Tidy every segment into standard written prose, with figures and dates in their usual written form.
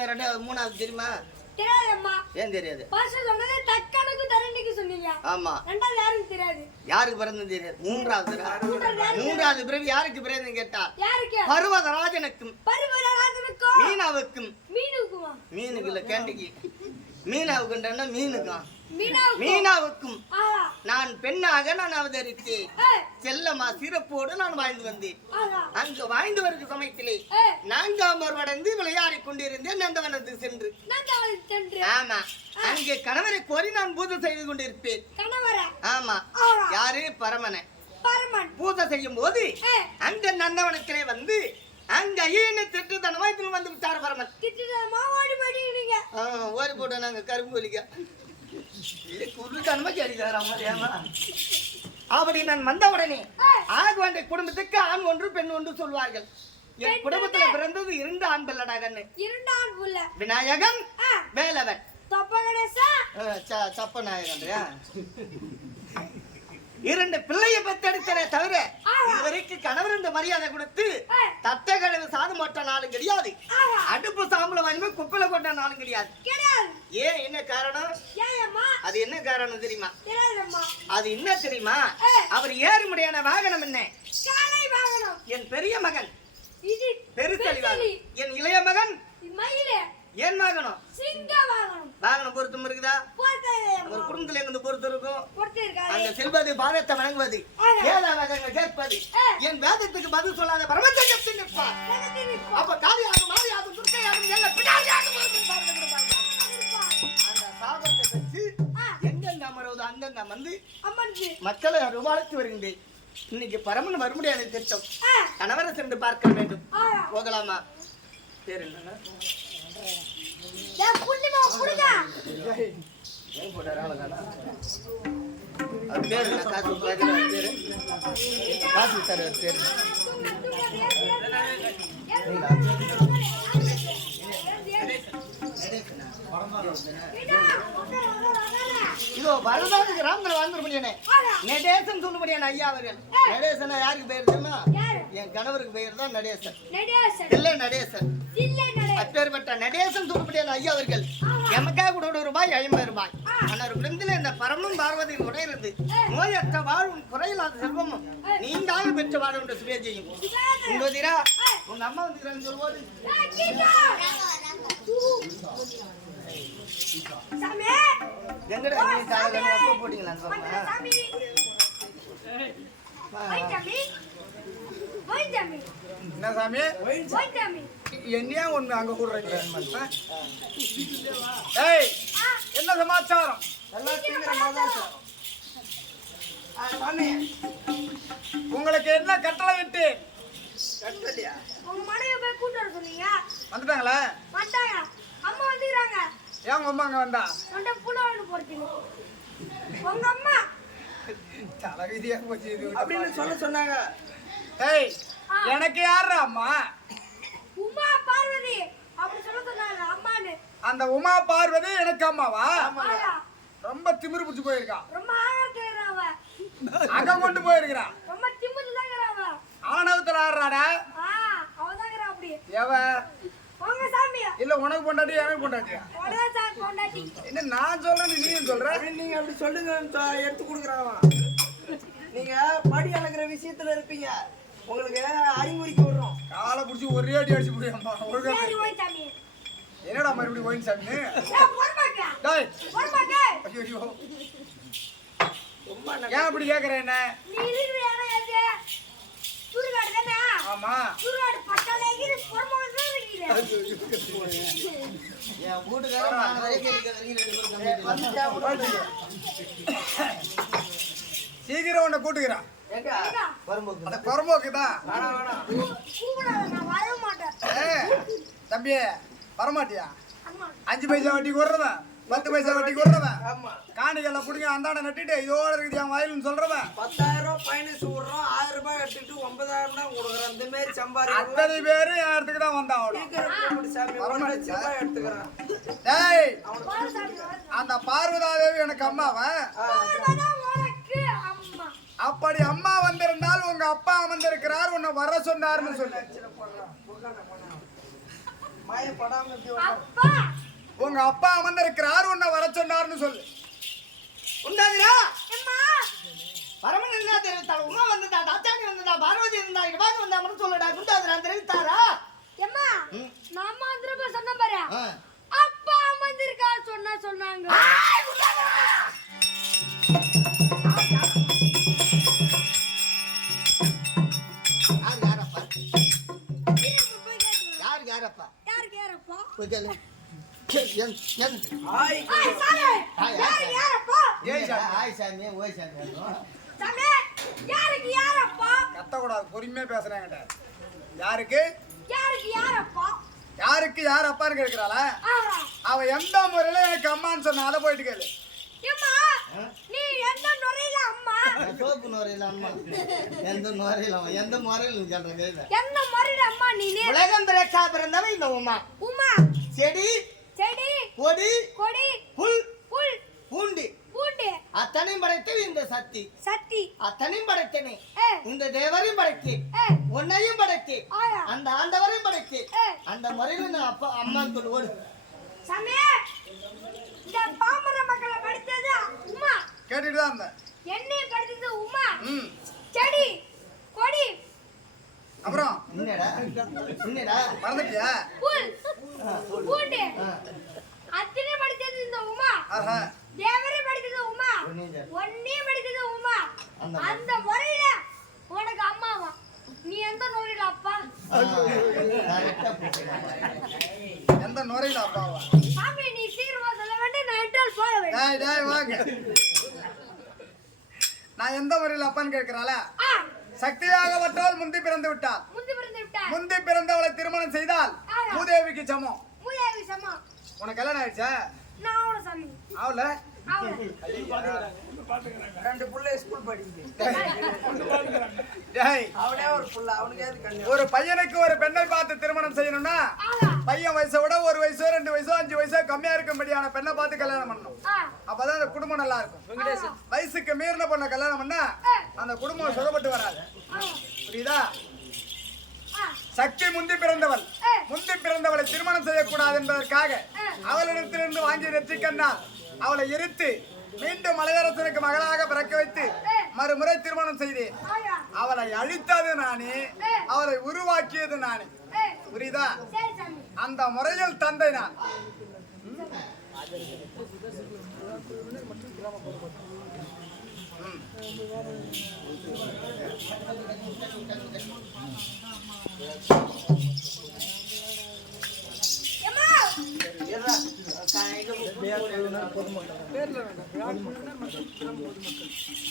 சொன்ன ரெண்டாவது மூணாவது தெரியுமா? தெரியாதம்மா. ஏன் தெரியாது? பாஸ்டர் சொன்னது தக்கனுக்கு தரண்டிக்கு சொன்னீங்க. ஆமா. ரெண்டாவது யாருக்கு தெரியாது? யாருக்கு பிறந்தது தெரியாது. மூன்றாவது பிறவி யாருக்கு பிறந்தது கேட்டா யாருக்கு? பர்வதராஜனுக்கும் பர்வதராஜனுக்கும் மீனாவுக்கும். மீனுக்குமா? மீனுக்கு இல்ல கேண்டிக்கு. மீனாவுக்குன்றா மீனுக்கும் மீனாவுக்கும் நான் பெண்ணாக நான் அவதரித்தேன். செல்லம்மா சிறப்போடு நான் வாழ்ந்து வந்தேன். அங்கு வாழ்ந்து வருகிற சமயத்திலே நான்காம் வருவடைந்து விளையாடி கொண்டிருந்தேன் நந்தவனத்துக்கு சென்று. ஆமா, அங்கே கணவரை கோரி நான் பூஜை செய்து கொண்டிருப்பேன். ஆமா, யாரு? பரமனை பூஜை செய்யும் போது அந்த நந்தவனத்திலே வந்து அங்க ஐயனை திட்டுத்தனமா இதுல வந்து விட்டாரு பரமன். ஓடி போட்ட நாங்க கரும்பு வலிக்க குருத்தனமா கேட்கிறாராமா. அப்படி நான் வந்த உடனே ஆகுவண்ட குடும்பத்துக்கு ஆண் ஒன்று பெண் ஒன்று சொல்வார்கள். என் குடும்பத்துல பிறந்தது 2 ஆண் பிள்ளடா கண்ணு. 2 ஆண் புள்ள. விநாயகன் வேலவன். சப்ப நாயகன்றியா? 2 பிள்ளைய பெத்தெடுக்கிறே தவிர இதுவரைக்கும் கணவர் என்ற மரியாதை கொடுத்து தட்டை கழுவு சாதம் போட்ட நாளும் கிடையாது. அடுப்பு சாம்பல வாங்கி குப்பையில கொட்ட நாளும் கிடையாது. ஏன் என்ன காரணம்? அது என்ன காரணம் தெரியுமா? அது என்ன தெரியுமா? அவர் ஏறு முடியான வாகனம் என்ன? என் பெரிய மகன் பெருசெழிவாகன். என் இளைய மகன் ஏன் வாகனம்? வாகனம் பொருத்தம் இருக்குதா? ஒரு குடும்பத்துல எங்க பொறுத்து இருக்கும். அங்க செல்வது பாரத்தை வழங்குவது வேதங்கள் கேட்பது என் வேதத்துக்கு பதில் சொல்லாத பரமச்சந்திரத்தில் நிற்பார். அப்ப காரியாகும் மாறியாகும் துர்க்கையாகும் எல்லாம் பிடாரியாகும் அந்த சாபத்தை வச்சு எங்கெங்க அமர்வது அங்கங்க வந்து மக்களை அருவாழ்த்து வருகின்றேன். இன்னைக்கு பரமன் வரும்படியான திட்டம். கணவரை சென்று பார்க்க வேண்டும். போகலாமா? பேர் என்ன? காசு தர பேரு இதோ வரதான கிராமத்துல வாழ்ந்துருப்படியானே நடேசன் சொல்லுபடியான ஐயா அவர்கள். நடேசனா யாருக்கு பெயர் தெரியுமா? என் கணவருக்கு பெயர் தான் நடேசன். இல்லை நடேசன். அப்பேற்பட்ட நடேசன் சொல்லுபடியான ஐயா அவர்கள் எமக்காக கூட ரூபாய் 50 ரூபாய். ஆனால் குழந்தையில இந்த பரமும் பார்வதியும் உடையிறது நோயற்ற வாழும் குறையில்லாத செல்வமும் நீண்டாக பெற்ற வாழும் என்று சுவே செய்யும். உங்கதிரா உங்க அம்மா வந்து சொல்லுவோது எங்கடா நீ தாளகன ஒப்ப போடிங்களா என்ன சாமி? என்னையா ஒண்ணு அங்க கூடுறீங்க? ஏய், என்ன சமாச்சாரம்? சாமி, உங்களுக்கு என்ன கட்டளை இட்டு? கட்டளையா? உங்க மனைவி போய் கூட்டி வர சொன்னீங்க. வந்துட்டாங்களா? வந்துட்டாங்க. அம்மா வந்துறாங்க. ஏன் உங்க அம்மா அங்க வந்தா? வந்து புலவன்னு போறீங்க. உங்க அம்மா தலைவிதியா போச்சு இது அப்படின்னு சொன்னாங்க. ஏய், எனக்கு யாரா அம்மா? உமா பார்வதி அப்படி சொன்னாங்க அம்மான்னு. அந்த உமா பார்வதி எனக்கு அம்மாவா? ரொம்ப திமிரு புடிச்சு போயிருக்கா. ரொம்ப ஆகறதுறாவ. அங்க கொண்டு போயிருக்கா. ரொம்ப திமிரு தாங்கறாவ. ஆணவத்துல ஆடுறாடா. அவதாங்கறா அப்படி. எவ? உங்க சாமியா? இல்ல உனக்கு பொண்டாட்டி எனக்கு பொண்டாட்டியா? உனக்கு சாமி பொண்டாட்டி. என்ன நான் சொல்றேன் நீ சொல்ற? நீங்க அப்படி சொல்லுங்க எடுத்து கொடுக்குறாவா. நீங்க படி அளக்குற விஷயத்துல இருப்பீங்க. உங்களுக்கு அறிவுரைக்கு விடுறோம். காலை புடிச்சு ஒரே அடி அடிச்சு புடியம்மா. ஒழுங்கா சரி ஓய் சாமி. என்னடா மறுபடியும் ஓயின் சாமி? போறமாக்கா. டேய். போறமாக்கா. ஐயோ. ஏன் அப்படி கேக்குற என்ன? நீ இருக்கிற இடம் எது? சுடுகாடு தானே? ஆமா. சுடுகாடு பட்டாலேகிரி போறமாக்கா இருக்கீங்க. என் வீட்டுக்காரர் நான் வரைக்கும் இருக்கறீங்க 2 பேரும் கம்மியா. சீக்கிரம் உன்னை கூட்டுகிறான். ஏங்க பரம்போக்கு. அந்த பரம்போக்கு தான். வேணாம். கூப்பிடாத நான் வர மாட்டேன். தம்பி வரமாட்டியா? அம்மா 5 பைசா வட்டி கொடுறவன் 10 பைசா வட்டி கொடுறவன். ஆமா. காணிக்கெல்லாம் புடிங்க அந்தாண்ட நட்டிட்டு இதோட இருக்குது என் வயலுன்னு சொல்றவன். 10,000 ரூபாய் பைனஸ் விடுறோம். 1000 ரூபாய் எடுத்துட்டு 9,000 தான் கொடுக்குறேன். இந்த மாதிரி சம்பாதி அத்தனை பேரு என் இடத்துக்கு தான் வந்தான் அவன். சாமி 1 லட்சம் ரூபாய் எடுத்துக்கிறான். டேய், வர சாமி வர. அந்த பார்வதாதேவி எனக்கு அம்மாவன். பார்வதா உனக்கு அம்மா. அப்படி அம்மா வந்திருந்தால் உங்க அப்பா அமர்ந்திருக்கிறார் உன்னை வர சொன்னார்னு சொல்லு. மாயப்படாம எப்படி வர? அப்பா உங்க அப்பா அமர்ந்திருக்கிறார், உன்னை வர சொன்னார்னு சொல்லு. உண்டாதுரா அம்மா பரமன் என்ன தெரிவித்தாள்? உமா வந்ததா, தாத்தாணி வந்ததா, பார்வதி இருந்தா, இடபாக வந்தா மட்டும் சொல்லுடா. குண்டாதுரா தெரிவித்தாரா? அம்மா நம்ம அந்தரப்ப சொன்ன பாரு ஆ. அப்பா அமர்ந்திருக்கா சொன்னாங்க யாரப்பா? யாருக்கு யாரப்பா போய் கேளு. ஆய் ஏய் சாமி யாருக்கு யாரப்பா ஆய் சாமி, ஓய் சாமி. சாமி யாருக்கு யாரப்பா கத்தக்கூடாது, பொறுமையா பேசுறாங்க. யாருக்கு யாருக்கு யாரப்பா யாருக்கு யார் அப்பான்னு கேட்கிறாளா? ஆமா அவ எந்த முறையில எனக்கு அம்மான்னு சொன்ன, அதை போயிட்டு கேளு. அம்மா நீ எந்த நுரையில அம்மா சோப்பு நுரையில அம்மா. எந்த நுரையில அவன் எந்த முறையில் சொல்றேன். எந்த முறையில அம்மா நீ உலகம் பிறக்கா பிறந்தவன் இந்த உமா. உமா செடி செடி கொடி கொடி புல் புல் பூண்டு பூண்டு அத்தனையும் படைத்தது இந்த சக்தி. சக்தி அத்தனையும் படைத்தனே ஏய் இந்த தேவரையும் படைத்து ஏய் உன்னையும் படைத்து ஆயா அந்த ஆண்டவரையும் படைத்து ஏய் அந்த முறையில நான் அப்பா அம்மா சொல்லுவோடு. சாமி இந்த பாமர மக்களை படித்தது உமா கேட்டுட்டு தான் இருந்தேன். என்னைய படித்தது உமா ம். செடி கொடி அப்புறம் என்னடா என்னடா மறந்துட்டியா? புல் பூண்டு அத்தனை படித்தது இந்த உமா ஆஹா. தேவரை படித்தது உமா ஒன்னையும் ஒன்னே படித்தது உமா அந்த முறையில உனக்கு அம்மாவா நீ எந்த நோயில அப்பா கரெக்டா போட்டுடா. எந்த நுரையில அப்பாவா? சாமி நீ சீக்கிரமா சொல்ல வேண்டிய நான் இன்டர்வல் போக வேண்டும் டேய் டேய் வாங்க. நான் எந்த முறையில் அப்பான்னு கேட்கிறாளா? ஆ சக்தியாகப்பட்டவள் முந்தி பிறந்து விட்டாள். முந்தி பிறந்து விட்டார் முந்தி பிறந்தவளை திருமணம் செய்தால் ஆயா. பூதேவிக்கு சமம். மூதேவி சமா உனக்கு கல்யாணம் ஆயிடுச்சா? நான் அவள சாமி ஆவல? அவள ரெண்டு புள்ள ஸ்கூல் படிக்குது. டேய், அவனே ஒரு புள்ள, அவனுக்கு ஏது கண்ணு? ஒரு பையனுக்கு ஒரு பெண்ணை பார்த்து திருமணம் செய்யணும்னா ஆயா பையன் வயசை விட 1 வயசோ 2 வயசோ 5 வயசோ கம்மியா இருக்கும்படியான பெண்ணை பார்த்து கல்யாணம் பண்ணணும். ஆ அப்பதான் அந்த குடும்பம் நல்லா இருக்கும். வயசுக்கு மீறின பொண்ணை கல்யாணம் பண்ணா அந்த குடும்பம் சுகப்பட்டு வராது. புரியுதா? சக்தி முந்தி பிறந்தவள். முந்தி பிறந்தவளை திருமணம் செய்யக்கூடாது என்பதற்காக அவளிடத்திலிருந்து வாங்கிய நெற்றிக்கண்ணால் அவளை எரித்து மீண்டும் மலையரசனுக்கு மகளாக பிறக்க வைத்து மறுமுறை திருமணம் செய்தேன். ஆயா அவளை அழித்தது நானே, அவளை உருவாக்கியது நானே. புரியுதா? சரி சாமி அந்த முறையில் தந்தை நான். அம்மா இருடா.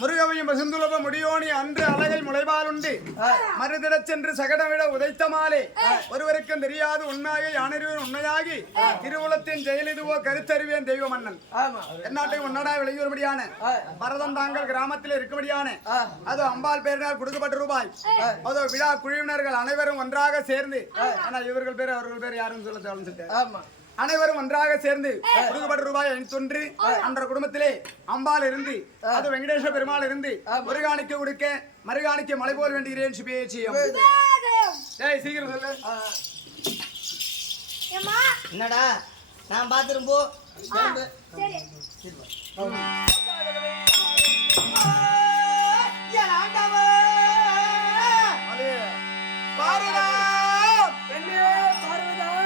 முருகவையும் பசுந்துலப முடியோனி அன்று அழகை முளைபாலுண்டு மறுதிடச் சென்று சகடவிட உதைத்த மாலே ஒருவருக்கும் தெரியாது உண்மையாக யானறிவன் உண்மையாகி திருவுலத்தின் ஜெயலலிதுவோ கருத்தறிவேன் தெய்வ மன்னன். ஆமா எந்நாட்டை ஒன்னடா விளையூர்படியான பரதம் தாங்கள் கிராமத்தில் இருக்கும்படியான அது அம்பாள் பேரினால் கொடுக்கப்பட்ட ரூபாய். அதோ விழா குழுவினர்கள் அனைவரும் ஒன்றாக சேர்ந்து, ஆனா இவர்கள் பேர் அவர்கள் பேர் யாருன்னு சொல்ல தேவைன்னு ஆமா அனைவரும் ஒன்றாக சேர்ந்து கொடுக்கப்பட்ட ரூபாய் 5 அன்ற குடும்பத்திலே அம்பாள் இருந்து அது வெங்கடேஸ்வர பெருமாள் இருந்து முருகாணிக்கு கொடுக்க மருகாணிக்கு மலை போல் வேண்டுகிறேன் சுபேச்சியம். டேய் சீக்கிரம் சொல்லு. அம்மா என்னடா நான் பாத்துரும் போ. சரி அது பாருடா. பெண்ணே பார்வதா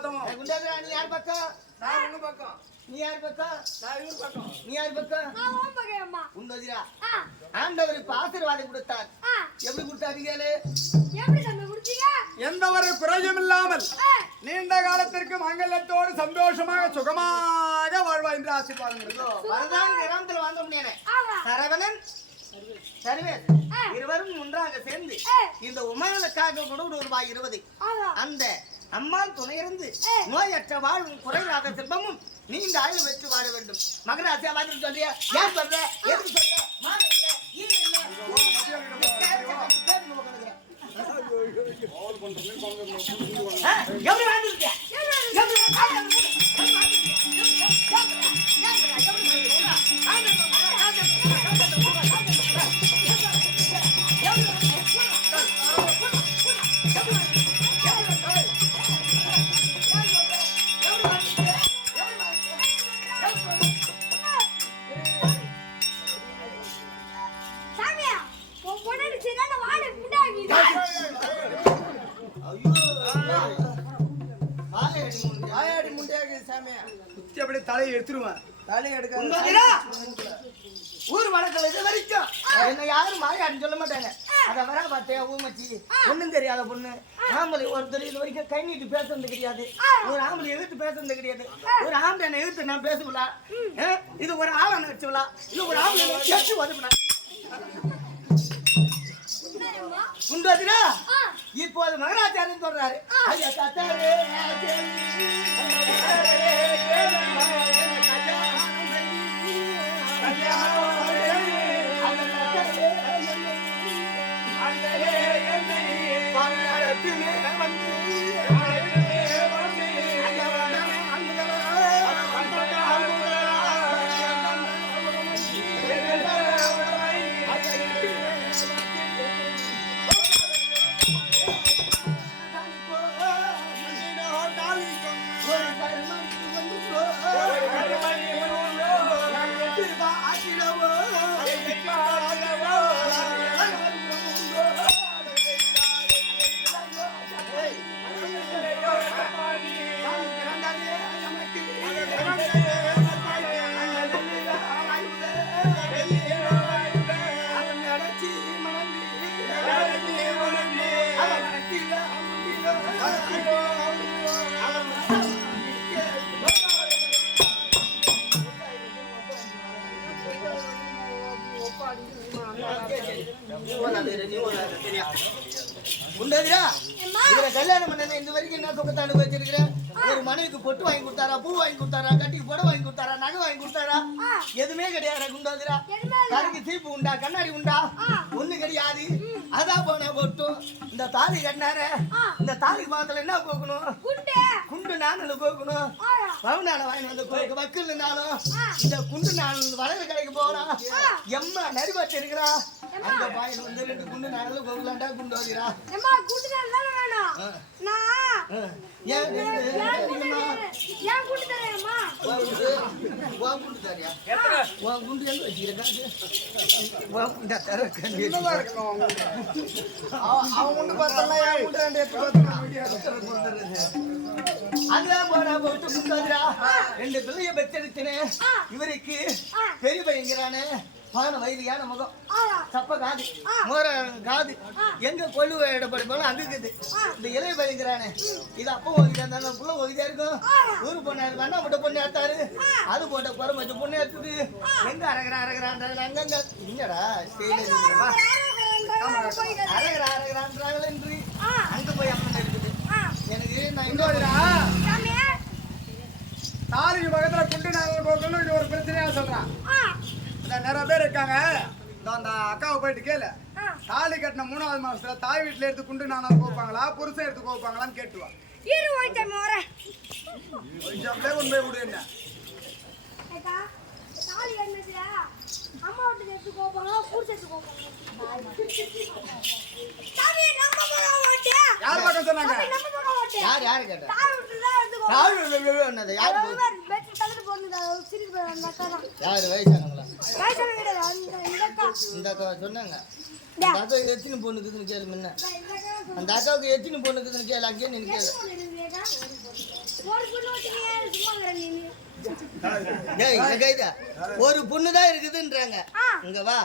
ஆசீர்வாதம். குண்டாதிரா நீ யார் பக்கம்? நான் உங்க பக்கம், நீ யார் பக்கம்? நான் இவரு பக்கம். நீ யார் பக்கம்? நான் உன் பக்கம் அம்மா. குண்டாதிரா ஆ, ஆண்டவர் இப்ப ஆசீர்வாதம் கொடுத்தார். ஆ, எப்படி கொடுத்தாரு கேளு. எப்படி தம்பி குடிச்சீங்க? எந்த ஒரு குறையும் இல்லாமல் நீண்ட காலத்திற்கு மங்களத்தோடு சந்தோஷமாக சுகமாக வாழ்வா என்று ஆசீர்வாதம் கொடுக்கிறோம். வரதான் கிராமத்துல வாழ்ந்த முடியாது. ஆமா. சரவணன் சர்வேஸ் இருவரும் ஒன்றாக சேர்ந்து இந்த உமைகளுக்காக கூட ரூபாய் 20 ஆமா. அந்த அம்மாள் துணையிருந்து நோயற்ற வாழும் குறையில்லாத செல்வமும் நீண்ட ஆயுள் பெற்று வாழ வேண்டும். மகராசியா வந்து சொல்றியா? ஏன் சொல்ற? எதுக்கு சொல்ற? மாடு இல்ல, ஈடு இல்ல. எப்படி வாழ்ந்துருக்கியா? சாமியா, உன் பொண்ணு சரியான வாழை முண்டாங்கிது. வாயாடி முண்டையாக சாமியா, குத்தி அப்படியே தலையை எடுத்துருவேன். தலையை எடுக்க உண்மையா? ஊர் வழக்கில் இது வரைக்கும் என்ன யாரும் மாயான்னு சொல்ல மாட்டாங்க. அதை வர பார்த்தேன் ஊமச்சி ஒண்ணும் தெரியாத பொண்ணு. ஆம்பளை ஒருத்தர் இது வரைக்கும் கை நீட்டு பேசுறது கிடையாது. ஒரு ஆம்பளை எதிர்த்து பேசுறது கிடையாது. ஒரு ஆம்பளை என்னை எதிர்த்து நான் பேசுவலா? இது ஒரு ஆளை வச்சுவலா? இது ஒரு ஆம்பளை வச்சு ஒதுப்பினா என்னம்மா? குண்டாதிரா ஆ, இப்போது மகராச்சாரியன் சொல்றாரு. ஐயா கத்தாரே உண்டதுரா இதுல கல்யாணம் பண்ண இந்த வரைக்கும் என்ன சுகத்தை அனுபவிச்சிருக்கிறேன். ஒரு மனைவிக்கு பொட்டு வாங்கி கொடுத்தாரா, பூ வாங்கி கொடுத்தாரா, கட்டிக்கு புடவை வாங்கி கொடுத்தாரா, நகை வாங்கி கொடுத்தாரா? எதுவுமே கிடையாது. குண்டாதுரா கருக்கு சீப்பு உண்டா, கண்ணாடி உண்டா? ஒண்ணு கிடையாது. அதான் போன பொட்டும் இந்த தாலி கட்டினார. இந்த தாலி பாகத்துல என்ன கோக்கணும்? குண்டு நானு கோக்கணும். பவுனான வாங்கி வந்து வக்கல்னாலும் இந்த குண்டு நான் வளர கடைக்கு போறான். எம்மா நரி வச்சிருக்கிறா. அந்த பாயில் வந்து 2 குண்டு நானு கோக்கலாண்டா. குண்டாதுரா அம்மா குடுதல் தான வேணும். நான் ஏன் ஏன் குடு தரேம்மா? குண்டு தரியா? குண்டு எங்க வச்சிருக்காங்க? என்னதான் இருக்கணும் அவங்க? அவன் உண்டு பார்த்தலாம், என் உண்டு 2 எடுத்து பார்த்துக்கலாம். அதெல்லாம் போனா போட்டு குண்டாதுரா 2 பிள்ளைய பெற்றெடுத்தனே. இவருக்கு பெரிய பையங்கிறானே. பான வயதியான முகம், சப்ப காது, மோர காது, எங்க கொள்ளுவ இடப்படும் அங்க இருக்குது. இந்த இலைய பயங்கிறானே இது அப்போ ஒதுக்கிட்டா புள்ள ஒதுக்கியா இருக்கும். ஊரு பொண்ணு வேணா மட்டும் பொண்ணு எடுத்தாரு. அது போட்ட குறை வச்சு பொண்ணு எடுத்துது. எங்க அரகிறான்றாங்க அங்கங்க இல்லடா அரகிறான்றாங்களே என்று அங்க போய் அம்மன் இருக்குது. எனக்கு நான் இன்னொருடா தாலிக்கு பக்கத்துல குண்டு நாங்கள் போகணும். இது ஒரு பிரச்சனையா சொல்றான். நிறைய பேர் இருக்காங்க. அந்த அக்காவை போயிட்டு கேளு, தாலி கட்டின 3வது மாசத்துல தாய் வீட்டுல எடுத்து குண்டு நானும் கோப்பாங்களா, புருஷன் எடுத்து கோப்பாங்களான்னு கேட்டுவா. உண்மை விடு என்ன தாலி கட்டினதுல அம்மா வீட்டுக்கு எடுத்து கோப்பாங்க, புருஷன் எடுத்து கோப்பாங்க. யார் பக்கம் சொன்னாங்க? யார் யாரு கேட்டா? தாய் வீட்டுல தான் எடுத்து கோப்பாங்க. யாரு யாரு பெட் தள்ளி போடுறது சிரிப்பு அந்த அக்கா தான். யாரு வயசானவங்களா? வயசான கிடையாது, இந்த அக்கா. இந்த அக்கா சொன்னாங்க. இந்த அக்கா எத்தனை பொண்ணுக்குதுன்னு கேளு முன்ன. இந்த அக்கா அந்த அக்காவுக்கு எத்தனை பொண்ணு இருக்குதுன்னு கேளு, அங்கேயே நின்று கேளு. ஒரு பொண்ணு வச்சுக்கியே சும்மா இருக்கிற நீ. டேய், இங்க கைதா. ஒரு பொண்ணு தான் இருக்குதுன்றாங்க. இங்க வா.